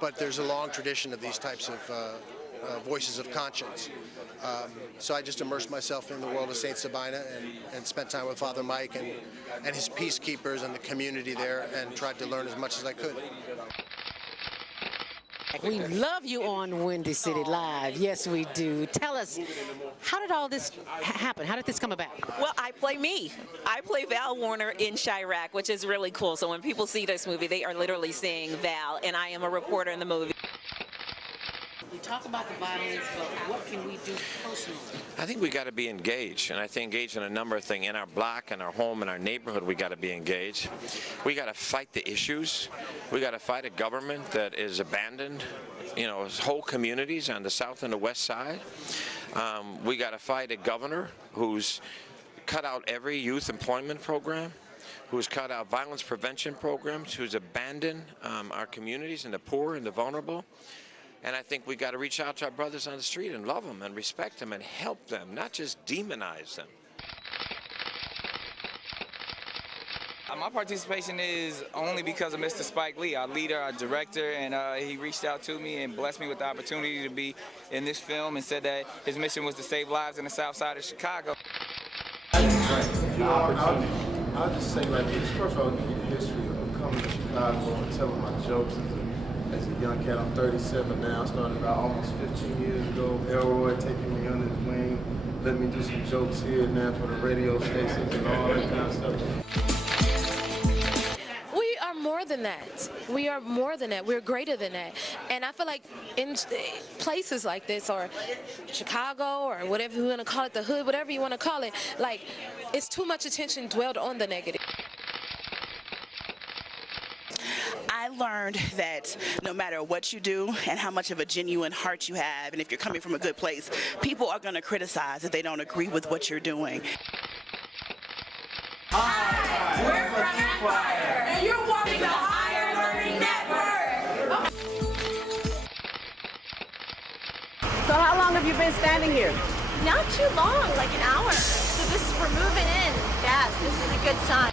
but there's a long tradition of these types of voices of conscience. So I just immersed myself in the world of St. Sabina and spent time with Father Mike and his peacekeepers and the community there, and tried to learn as much as I could. We love you on Windy City Live. Yes, we do. Tell us, how did all this happen? How did this come about? Well, I play me. I play Val Warner in Chirac, which is really cool. So when people see this movie, they are literally seeing Val, and I am a reporter in the movie. We talk about the violence, but what can we do personally? I think we got to be engaged, and I think engaged in a number of things. In our block, in our home, in our neighborhood, we got to be engaged. We got to fight the issues. We got to fight a government that is abandoned, you know, whole communities on the south and the west side. We got to fight a governor who's cut out every youth employment program, who's cut out violence prevention programs, who's abandoned our communities and the poor and the vulnerable. And I think we got to reach out to our brothers on the street and love them and respect them and help them, not just demonize them. My participation is only because of Mr. Spike Lee, our leader, our director, and he reached out to me and blessed me with the opportunity to be in this film and said that his mission was to save lives in the south side of Chicago. I'll just say like this. First of all, give you the history of coming to Chicago and telling my jokes as a young cat. I'm 37 now. I started about almost 15 years ago. Elroy taking me under his wing, let me do some jokes here and there for the radio stations and all that kind of stuff. We are more than that. We are more than that. We're greater than that. And I feel like in places like this, or Chicago, or whatever you want to call it, the hood, whatever you want to call it, like, it's too much attention dwelled on the negative. I learned that no matter what you do and how much of a genuine heart you have, and if you're coming from a good place, people are going to criticize if they don't agree with what you're doing. Hi, we're from Empire, and you're watching the Higher Learning Network. So how long have you been standing here? Not too long, like an hour. So we're moving in fast. This is a good sign.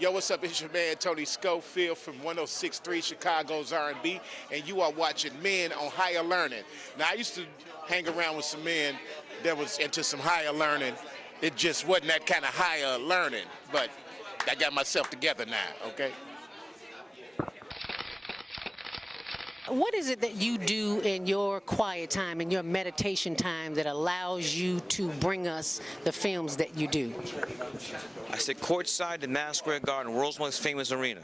Yo, what's up? It's your man Tony Schofield from 106.3 Chicago's R&B, and you are watching Men on Higher Learning. Now, I used to hang around with some men that was into some higher learning. It just wasn't that kind of higher learning, but I got myself together now, okay? What is it that you do in your quiet time, in your meditation time, that allows you to bring us the films that you do? I sit courtside in Madison Square Garden, world's most famous arena.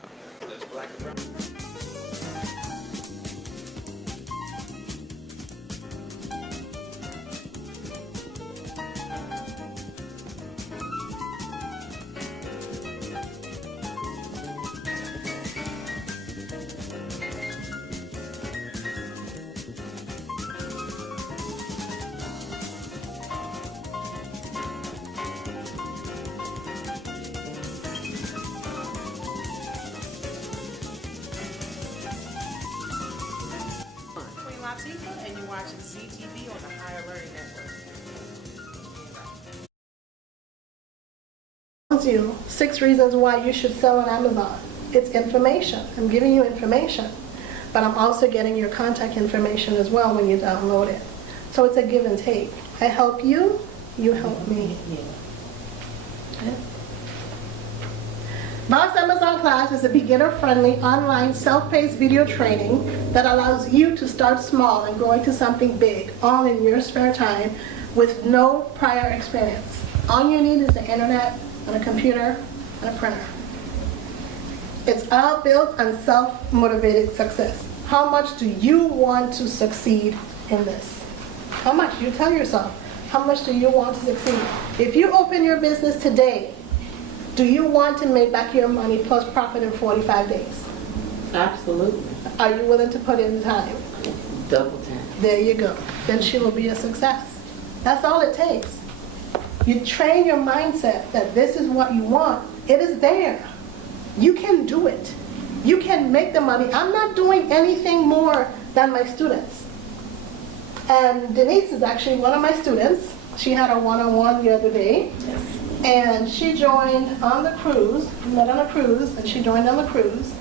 And you're watching ZTV on the Higher Learning Network. You 6 reasons why you should sell on Amazon. It's information. I'm giving you information, but I'm also getting your contact information as well when you download it. So it's a give and take. I help you, you help me. Okay. Boss Amazon Class is a beginner-friendly online self-paced video training that allows you to start small and grow into something big, all in your spare time with no prior experience. All you need is the internet and a computer and a printer. It's all built on self-motivated success. How much do you want to succeed in this? How much? You tell yourself, how much do you want to succeed? If you open your business today, do you want to make back your money plus profit in 45 days? Absolutely. Are you willing to put in the time? Double time. There you go. Then she will be a success. That's all it takes. You train your mindset that this is what you want. It is there. You can do it. You can make the money. I'm not doing anything more than my students. And Denise is actually one of my students. She had a one-on-one the other day. Yes. And she joined on the cruise. We met on a cruise, and she joined on the cruise.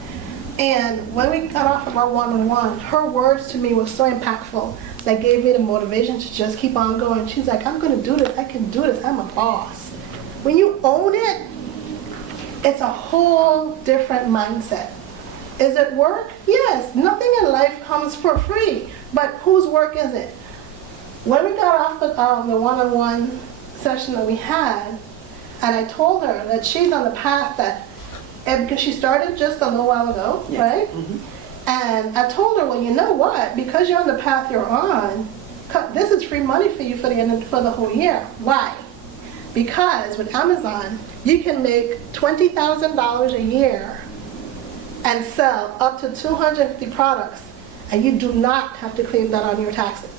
And when we got off of our one-on-one, her words to me were so impactful that gave me the motivation to just keep on going. She's like, I'm gonna do this, I can do this, I'm a boss. When you own it, it's a whole different mindset. Is it work? Yes, nothing in life comes for free, but whose work is it? When we got off the one-on-one session that we had, and I told her that she's on the path that, and because she started just a little while ago, right? And I told her, well, you know what? Because you're on the path you're on, this is free money for you for the whole year. Why? Because with Amazon, you can make $20,000 a year and sell up to 250 products, and you do not have to claim that on your taxes.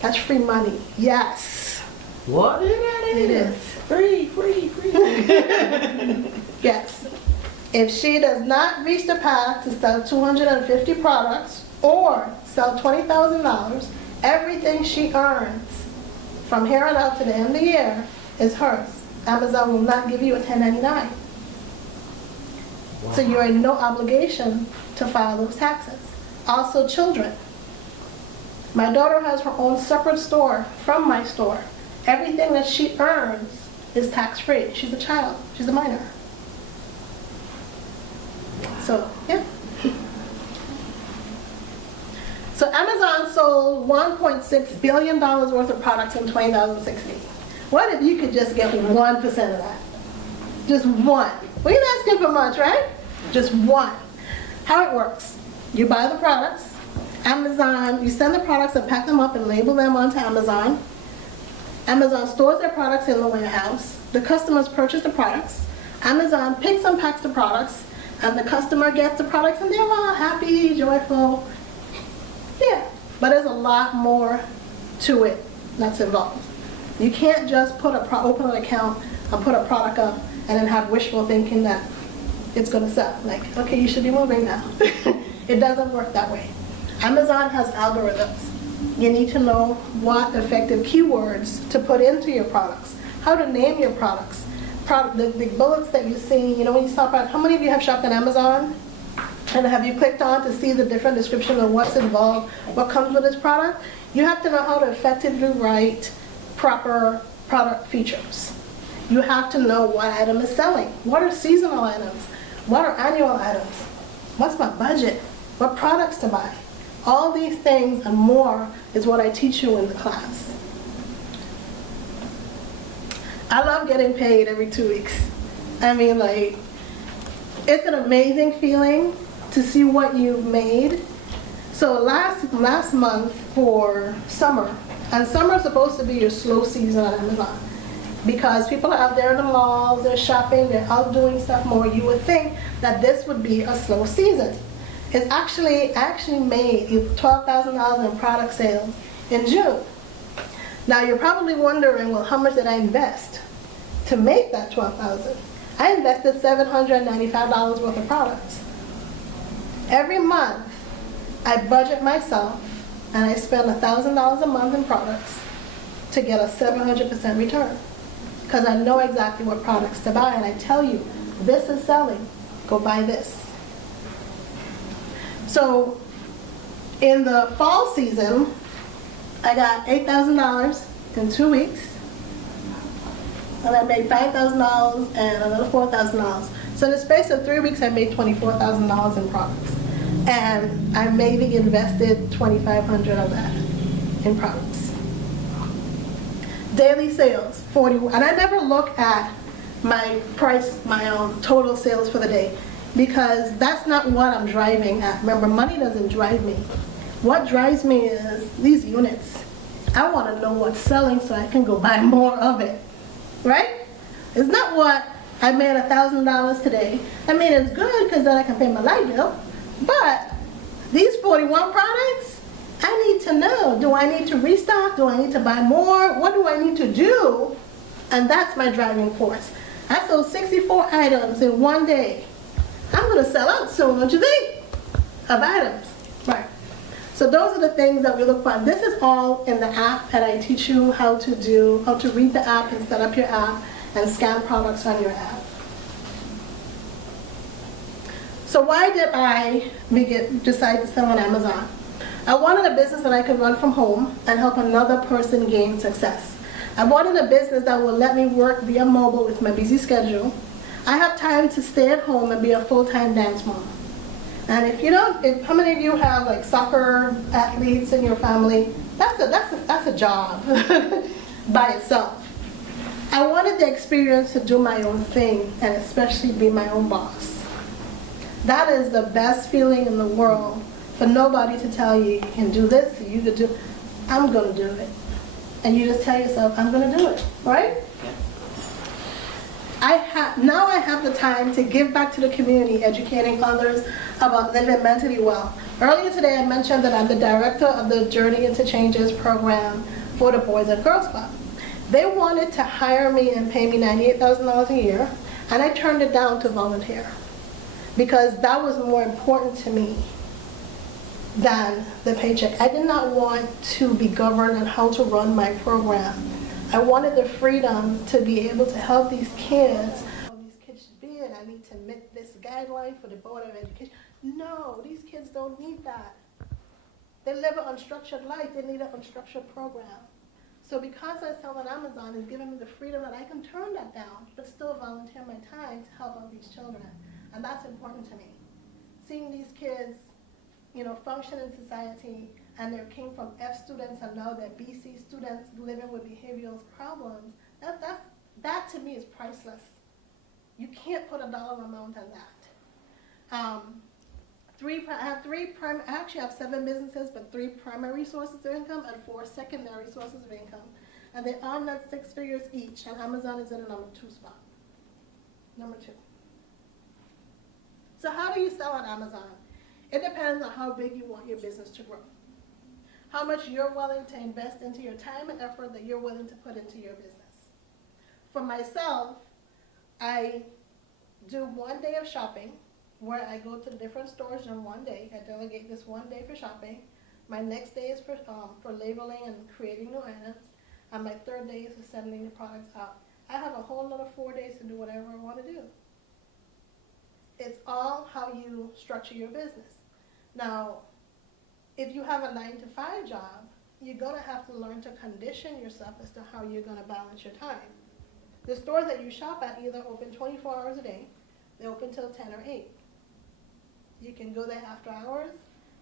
That's free money. Yes. What is that? It is. Free. Yes. If she does not reach the path to sell 250 products or sell $20,000, everything she earns from here on out to the end of the year is hers. Amazon will not give you a 1099. Wow. So you're in no obligation to file those taxes. Also children. My daughter has her own separate store from my store. Everything that she earns is tax-free. She's a child. She's a minor. So, yeah. So Amazon sold $1.6 billion worth of products in 2016. What if you could just get 1% of that? Just one. We ain't asking for much, right? Just one. How it works. You buy the products. Amazon, you send the products and pack them up and label them onto Amazon. Amazon stores their products in the warehouse. The customers purchase the products. Amazon picks and packs the products, and the customer gets the products, and they're all happy, joyful. Yeah, but there's a lot more to it that's involved. You can't just open an account and put a product up and then have wishful thinking that it's going to sell. Like, okay, you should be moving now. It doesn't work that way. Amazon has algorithms. You need to know what effective keywords to put into your products, how to name your products. The bullets that you see, you know, when you stop out, how many of you have shopped on Amazon? And have you clicked on to see the different description of what's involved, what comes with this product? You have to know how to effectively write proper product features. You have to know what item is selling. What are seasonal items? What are annual items? What's my budget? What products to buy? All these things and more is what I teach you in the class. I love getting paid every 2 weeks. I mean, like, it's an amazing feeling to see what you've made. So last month for summer, and summer is supposed to be your slow season on Amazon because people are out there in the malls, they're shopping, they're out doing stuff more. You would think that this would be a slow season. I actually made $12,000 in product sales in June. Now you're probably wondering, well, how much did I invest to make that $12,000? I invested $795 worth of products. Every month, I budget myself and I spend $1,000 a month in products to get a 700% return. Because I know exactly what products to buy and I tell you, this is selling, go buy this. So in the fall season, I got $8,000 in 2 weeks. And I made $5,000 and another $4,000. So in the space of 3 weeks, I made $24,000 in products. And I maybe invested $2,500 of that in products. Daily sales, 41. And I never look at my price, my total sales for the day, because that's not what I'm driving at. Remember, money doesn't drive me. What drives me is these units. I want to know what's selling so I can go buy more of it. Right? It's not what I made $1,000 today. I mean, it's good because then I can pay my light bill. But these 41 products, I need to know, do I need to restock? Do I need to buy more? What do I need to do? And that's my driving force. I sold 64 items in 1 day. I'm going to sell out soon, don't you think? Of items. Right. So those are the things that we look for. And this is all in the app, and I teach you how to read the app and set up your app and scan products on your app. So why did I decide to sell on Amazon? I wanted a business that I could run from home and help another person gain success. I wanted a business that would let me work via mobile with my busy schedule. I have time to stay at home and be a full-time dance mom. And if you don't, how many of you have like soccer athletes in your family? That's a job by itself. I wanted the experience to do my own thing and especially be my own boss. That is the best feeling in the world, for nobody to tell you you can do this, you could do. I'm gonna do it, and you just tell yourself I'm gonna do it, right? Now I have the time to give back to the community, educating others about living mentally well. Earlier today I mentioned that I'm the director of the Journey into Changes program for the Boys and Girls Club. They wanted to hire me and pay me $98,000 a year, and I turned it down to volunteer because that was more important to me than the paycheck. I did not want to be governed on how to run my program. I wanted the freedom to be able to help these kids. How these kids should be, and I need to meet this guideline for the Board of Education. No, these kids don't need that. They live an unstructured life. They need an unstructured program. So because I sell on Amazon, it's giving me the freedom that I can turn that down, but still volunteer my time to help out these children. And that's important to me. Seeing these kids, function in society, and they came from F students and now they're BC students living with behavioral problems, that to me is priceless. You can't put a dollar amount on that. I actually have 7 businesses, but 3 primary sources of income and 4 secondary sources of income. And they are not 6 figures each, and Amazon is in a number 2 spot. Number 2. So how do you sell on Amazon? It depends on how big you want your business to grow. How much you're willing to invest into your time and effort that you're willing to put into your business. For myself, I do 1 day of shopping where I go to different stores in 1 day. I delegate this 1 day for shopping. My next day is for labeling and creating new items. And my 3rd day is for sending the products out. I have a whole another 4 days to do whatever I want to do. It's all how you structure your business. Now, if you have a 9-to-5 job, you're going to have to learn to condition yourself as to how you're going to balance your time. The stores that you shop at either open 24 hours a day, they open till 10 or 8. You can go there after hours.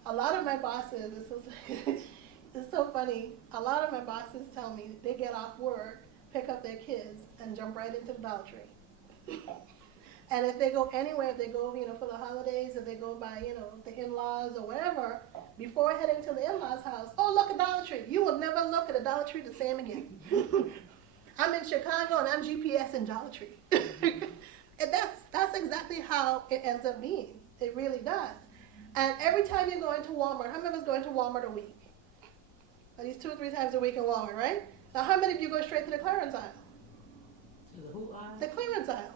A lot of my bosses, it's so funny, a lot of my bosses tell me they get off work, pick up their kids, and jump right into the Dollar Tree. And if they go anywhere, if they go, for the holidays, if they go by, the in-laws or whatever, before heading to the in-laws' house, oh, look at Dollar Tree. You will never look at a Dollar Tree the same again. I'm in Chicago and I'm GPS in Dollar Tree. And that's exactly how it ends up being. It really does. And every time you go into Walmart, how many of us go into Walmart a week? At least 2 or 3 times a week in Walmart, right? Now, how many of you go straight to the clearance aisle? To the who aisle? The clearance aisle.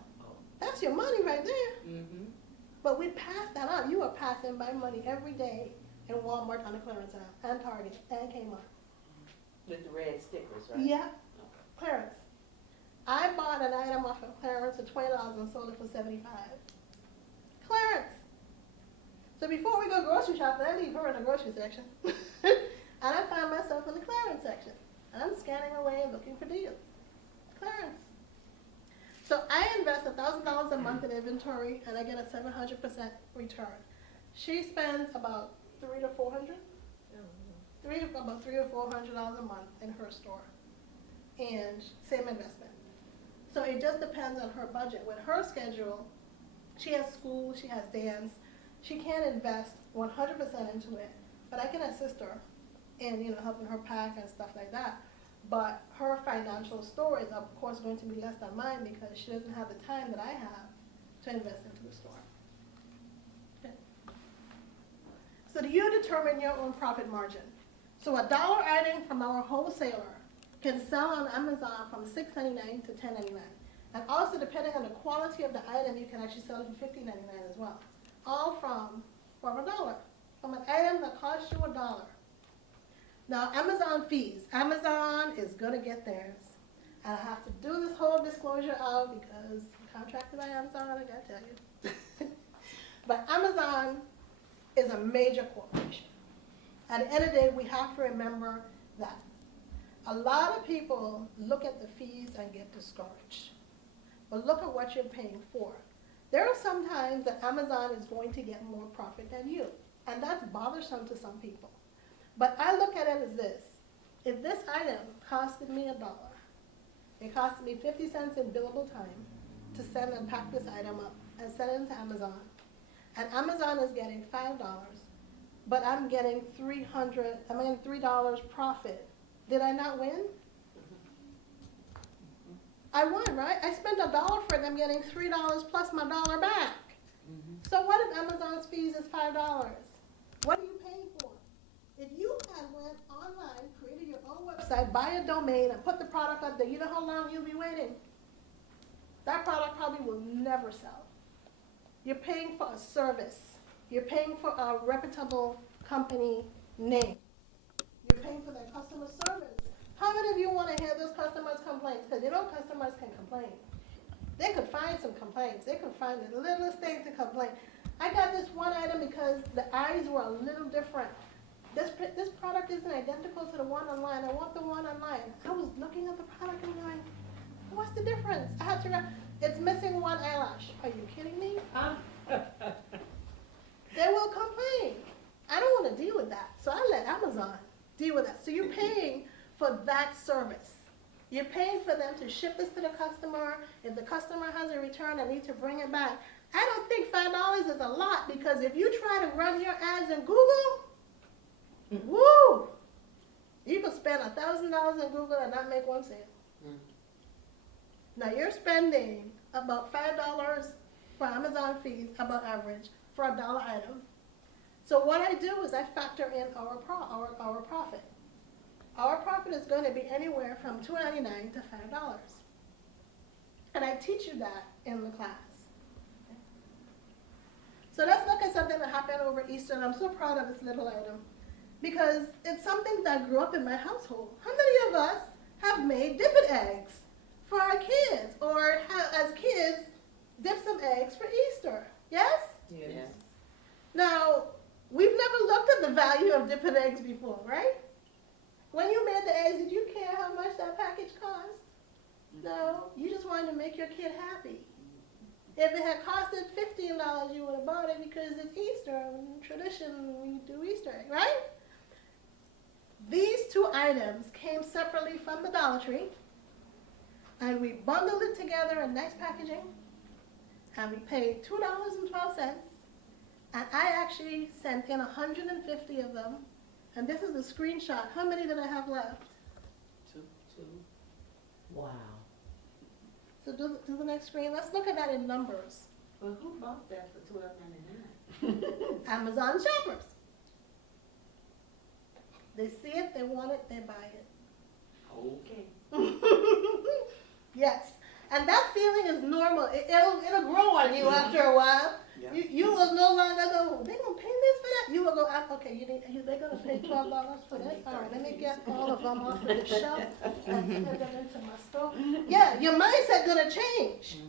That's your money right there. Mm-hmm. But we pass that on. You are passing by money every day in Walmart on the clearance aisle, and Target, and Kmart. With the red stickers, right? Yeah. Clearance. I bought an item off of clearance for $20 and sold it for $75. Clearance. So before we go grocery shopping, I leave her in the grocery section. And I find myself in the clearance section. And I'm scanning away and looking for deals. Clearance. So I invest $1,000 a month in inventory, and I get a 700% return. She spends about $300 to $400, about $300 or $400 a month in her store, and same investment. So it just depends on her budget. With her schedule, she has school, she has dance. She can't invest 100% into it, but I can assist her in helping her pack and stuff like that. But her financial store is, of course, going to be less than mine because she doesn't have the time that I have to invest into the store. Okay. So you determine your own profit margin. So a dollar item from our wholesaler can sell on Amazon from $6.99 to $10.99. And also, depending on the quality of the item, you can actually sell it for $15.99 as well. All from a dollar. From an item that costs you $1. Now, Amazon fees. Amazon is going to get theirs. And I have to do this whole disclosure out because I'm contracted by Amazon, I got to tell you. But Amazon is a major corporation. At the end of the day, we have to remember that. A lot of people look at the fees and get discouraged. But look at what you're paying for. There are some times that Amazon is going to get more profit than you, and that's bothersome to some people. But I look at it as this. If this item costed me $1, it costed me 50 cents in billable time to send and pack this item up and send it to Amazon, and Amazon is getting $5, but I'm getting $3 profit. Did I not win? I won, right? I spent $1 for them getting $3 plus my $1 back. So what if Amazon's fees is $5? What are you paying for? If you had went online, created your own website, buy a domain, and put the product up there, you know how long you'll be waiting? That product probably will never sell. You're paying for a service. You're paying for a reputable company name. You're paying for their customer service. How many of you want to hear those customers' complaints? Because you know customers can complain. They could find some complaints. They could find the littlest thing to complain. I got this one item because the eyes were a little different. This product isn't identical to the one online. I want the one online. I was looking at the product and going, what's the difference? I had to, it's missing one eyelash. Are you kidding me? They will complain. I don't want to deal with that. So I let Amazon deal with that. So you're paying for that service. You're paying for them to ship this to the customer. If the customer has a return and need to bring it back. I don't think $5 is a lot, because if you try to run your ads in Google, woo, you can spend $1,000 in Google and not make one sale. Now you're spending about $5 for Amazon fees, above average, for a $1 item. So what I do is I factor in our profit. Our profit is going to be anywhere from $2.99 to $5. And I teach you that in the class. So let's look at something that happened over Easter, and I'm so proud of this little item, because it's something that grew up in my household. How many of us have made dipped eggs for our kids, or as kids, dip some eggs for Easter? Yes? Yes. Now, we've never looked at the value of dipped eggs before, right? When you made the eggs, did you care how much that package cost? No, you just wanted to make your kid happy. If it had costed $15, you would have bought it because it's Easter, and tradition, we do Easter egg, right? These two items came separately from the Dollar Tree, and we bundled it together in nice packaging, and we paid $2.12, and I actually sent in 150 of them, and this is a screenshot. How many did I have left? Two. Wow. So do the next screen. Let's look at that in numbers. Well, who bought that for $12.99? Amazon shoppers. They see it, they want it, they buy it. Okay. Yes. And that feeling is normal. It'll grow on you after a while. Yeah. You will no longer go, they gonna pay this for that? You will go, okay, they're gonna pay $12 for this? All right, let me get all of them off of the shelf and put them into my store. Yeah, your mindset gonna change.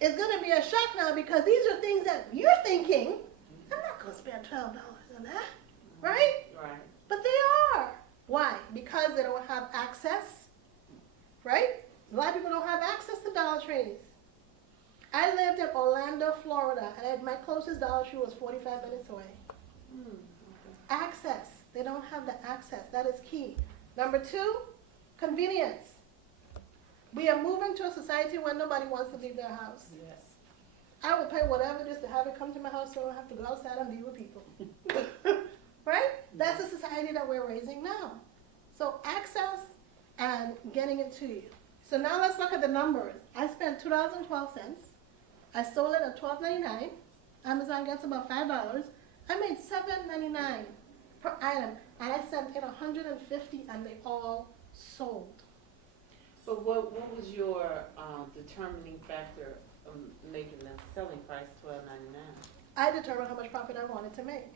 It's gonna be a shock now, because these are things that you're thinking, I'm not gonna spend $12 on that, right? Right. But they are. Why? Because they don't have access, right? A lot of people don't have access to Dollar Trees. I lived in Orlando, Florida, and my closest Dollar Tree was 45 minutes away. Access. They don't have the access. That is key. Number two, convenience. We are moving to a society where nobody wants to leave their house. Yes. I will pay whatever it is to have it come to my house so I don't have to go outside and be with people. Right? That's the society that we're raising now. So access and getting it to you. So now let's look at the numbers. I spent $2.12. I sold it at $12.99. Amazon gets about $5. I made $7.99 per item, and I sent in 150, and they all sold. But what was your determining factor of making the selling price $12.99? I determined how much profit I wanted to make.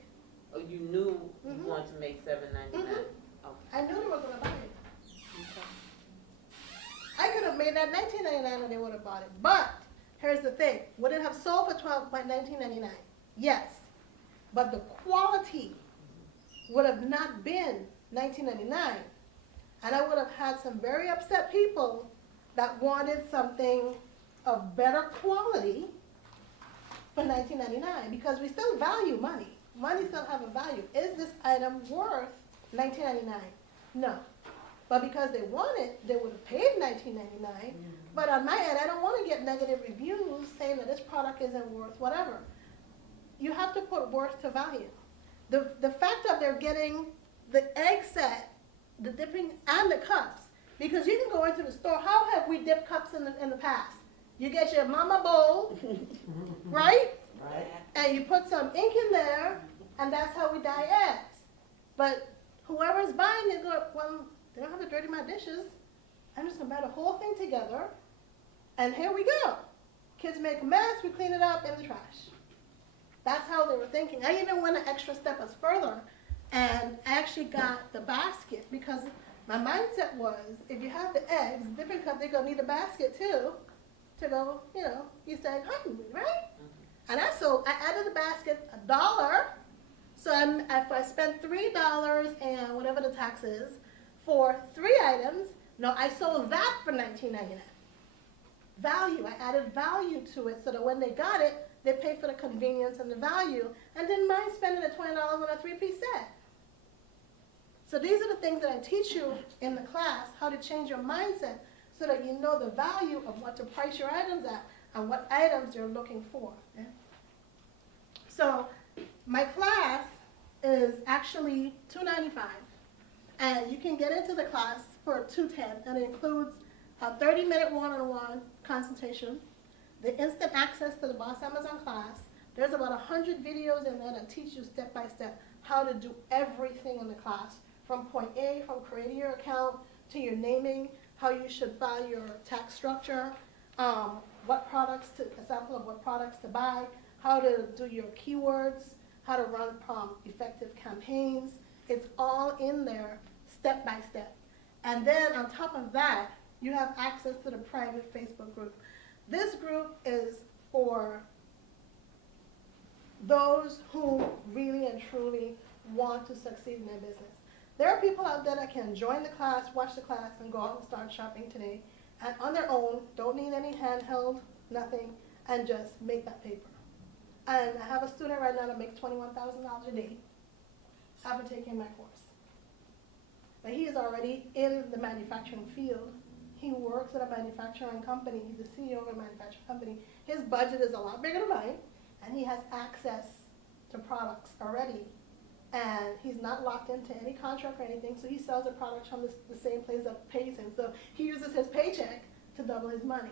Oh, you knew you wanted to make $7.99. Okay. I knew they were going to buy it. Okay. I could have made that $19.99 and they would have bought it. But here's the thing: would it have sold for $19.99? Yes, but the quality would have not been $19.99, and I would have had some very upset people that wanted something of better quality for $19.99, because we still value money. Money still have a value. Is this item worth $19.99? No. But because they want it, they would have paid $19.99. But on my end, I don't want to get negative reviews saying that this product isn't worth whatever. You have to put worth to value. The fact that they're getting the egg set, the dipping, and the cups, because you can go into the store. How have we dipped cups in the past? You get your mama bowl, right? Right. And you put some ink in there, and that's how we dye eggs. But whoever's buying it, well, they don't have to dirty my dishes. I'm just going to buy the whole thing together, and here we go. Kids make a mess, we clean it up in the trash. That's how they were thinking. I even went an extra step as further and actually got the basket, because my mindset was, if you have the eggs, different cup, they're going to need a basket too to go, Easter egg hunting, right? And I added the basket $1. So if I spent $3 and whatever the tax is for 3 items, no, I sold that for $19.99. Value, I added value to it so that when they got it, they paid for the convenience and the value, and didn't mind spending the $20 on a 3-piece set. So these are the things that I teach you in the class, how to change your mindset so that you know the value of what to price your items at and what items you're looking for. Yeah? So my class is actually $295, and you can get into the class for $210, and it includes a 30-minute one-on-one consultation, the instant access to the Boss Amazon class. There's about 100 videos in there that teach you step by step how to do everything in the class, from point A, from creating your account to your naming, how you should file your tax structure, what products to, a sample of what products to buy, how to do your keywords, how to run effective campaigns. It's all in there step by step. And then on top of that, you have access to the private Facebook group. This group is for those who really and truly want to succeed in their business. There are people out there that can join the class, watch the class, and go out and start shopping today, and on their own, don't need any handheld, nothing, and just make that paper. And I have a student right now that makes $21,000 a day after taking my course. But he is already in the manufacturing field. He works at a manufacturing company. He's the CEO of a manufacturing company. His budget is a lot bigger than mine, and he has access to products already. And he's not locked into any contract or anything, so he sells the products from the same place that pays him. So he uses his paycheck to double his money.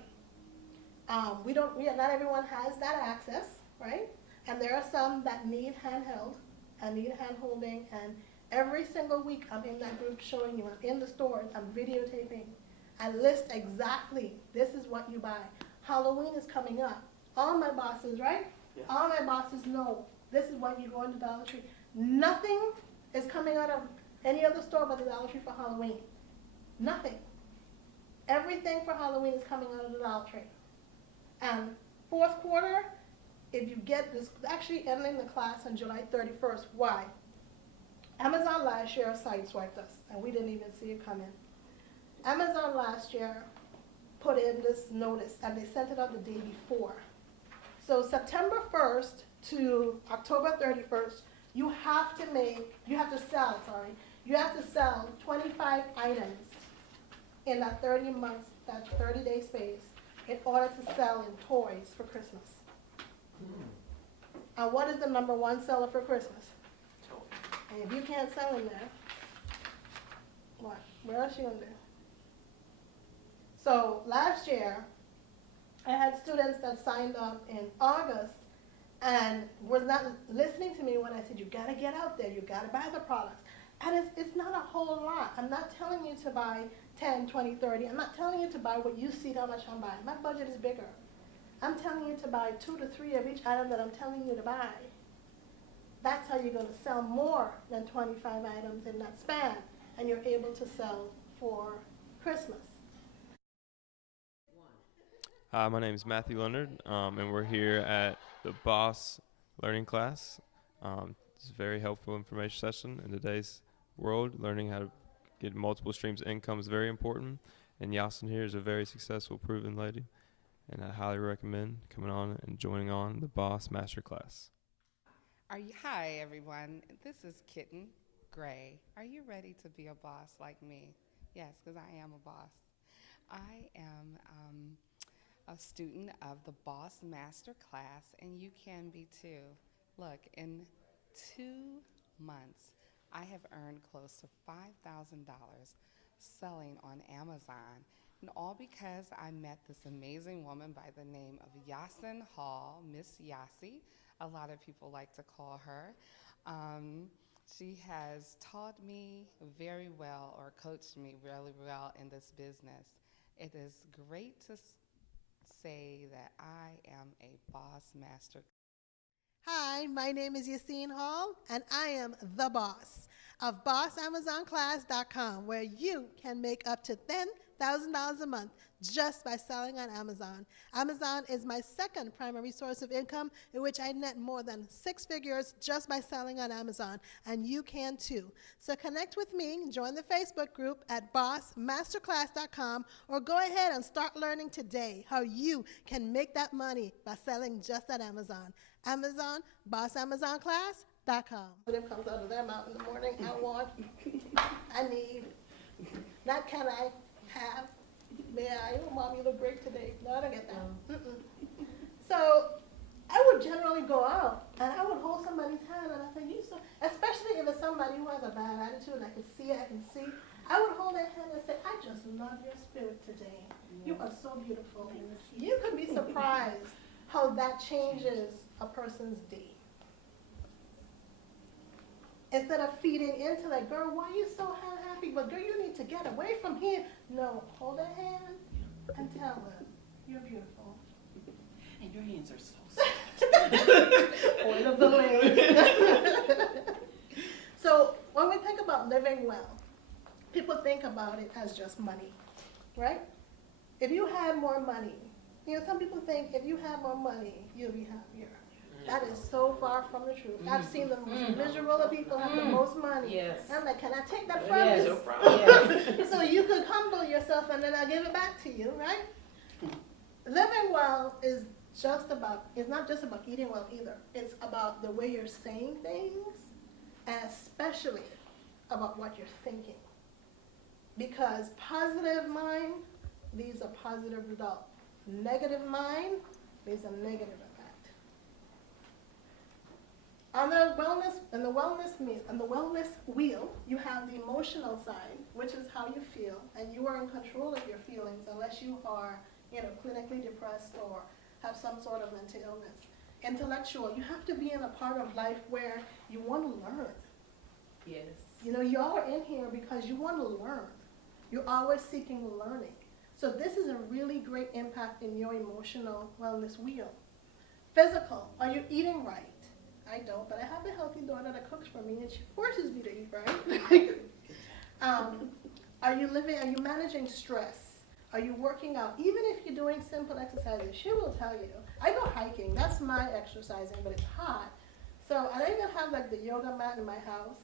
Not everyone has that access, right? And there are some that need handheld and need hand-holding, and every single week I'm in that group showing you, I'm in the stores, I'm videotaping. I list exactly, this is what you buy. Halloween is coming up. All my bosses, right? Yeah. All my bosses know this is what you go into Dollar Tree. Nothing is coming out of any other store but the Dollar Tree for Halloween. Nothing. Everything for Halloween is coming out of the Dollar Tree. And fourth quarter, if you get this, actually ending the class on July 31st. Why? Amazon last year sideswiped us, and we didn't even see it coming. Amazon last year put in this notice, and they sent it out the day before. So September 1st to October 31st, you have to sell 25 items in that 30 months, that 30-day space in order to sell in toys for Christmas. And what is the #1 seller for Christmas? And if you can't sell in there, what? Where else you gonna do? So last year, I had students that signed up in August and was not listening to me when I said, you gotta get out there, you gotta buy the products. And it's not a whole lot. I'm not telling you to buy 10, 20, 30. I'm not telling you to buy what you see how much I'm buying. My budget is bigger. I'm telling you to buy 2 to 3 of each item that I'm telling you to buy. That's how you're gonna sell more than 25 items in that span, and you're able to sell for Christmas. Hi, my name is Matthew Leonard, and we're here at the Boss learning class. It's a very helpful information session in today's world. Learning how to get multiple streams of income is very important. And Yassin here is a very successful, proven lady. And I highly recommend coming on and joining on the Boss Masterclass. Hi, everyone. This is Kitten Gray. Are you ready to be a boss like me? Yes, because I am a boss. I am a student of the Boss Masterclass, and you can be too. Look, in 2 months, I have earned close to $5,000 selling on Amazon, and all because I met this amazing woman by the name of Yassin Hall, Miss Yassi. A lot of people like to call her. She has taught me very well, or coached me really well in this business. It is great to say that I am a boss master. Hi, my name is Yassin Hall, and I am the boss of BossAmazonClass.com, where you can make up to $10,000 a month just by selling on Amazon. Amazon is my second primary source of income, in which I net more than 6 figures just by selling on Amazon, and you can too. So connect with me, join the Facebook group at BossMasterClass.com, or go ahead and start learning today how you can make that money by selling just at Amazon. Amazon, BossAmazonClass.com. Whatever comes out of their mouth in the morning, I want, I need, not can I have, may I, oh, Mom, you look great today. No, I don't get that. So I would generally go out and I would hold somebody's hand and I say, you so, especially if it's somebody who has a bad attitude and I can see it, I would hold their hand and say, I just love your spirit today. You are so beautiful. You could be surprised how that changes a person's day. Instead of feeding into like, girl, why are you so happy? But girl, you need to get away from here. No, hold her hand and tell her, you're beautiful. And your hands are so soft. Point of the leg. So when we think about living well, people think about it as just money, right? If you had more money, you know, some people think if you have more money, you'll be happier. That is so far from the truth. I've seen the most miserable of people have the most money. Yes. I'm like, can I take that from Yes. you? Yes. So you could humble yourself and then I'll give it back to you, right? Living well is just about, it's not just about eating well either. It's about the way you're saying things, and especially about what you're thinking. Because positive mind leads a positive result. Negative mind leads a negative effect. On the wellness wheel, you have the emotional side, which is how you feel, and you are in control of your feelings unless you are, you know, clinically depressed or have some sort of mental illness. Intellectual, you have to be in a part of life where you want to learn. Yes. You know, y'all are in here because you want to learn. You're always seeking learning. So this is a really great impact in your emotional wellness wheel. Physical, are you eating right? I don't, but I have a healthy daughter that cooks for me and she forces me to eat right. Are you managing stress? Are you working out? Even if you're doing simple exercises, she will tell you. I go hiking, that's my exercising, but it's hot. So I don't even have like the yoga mat in my house.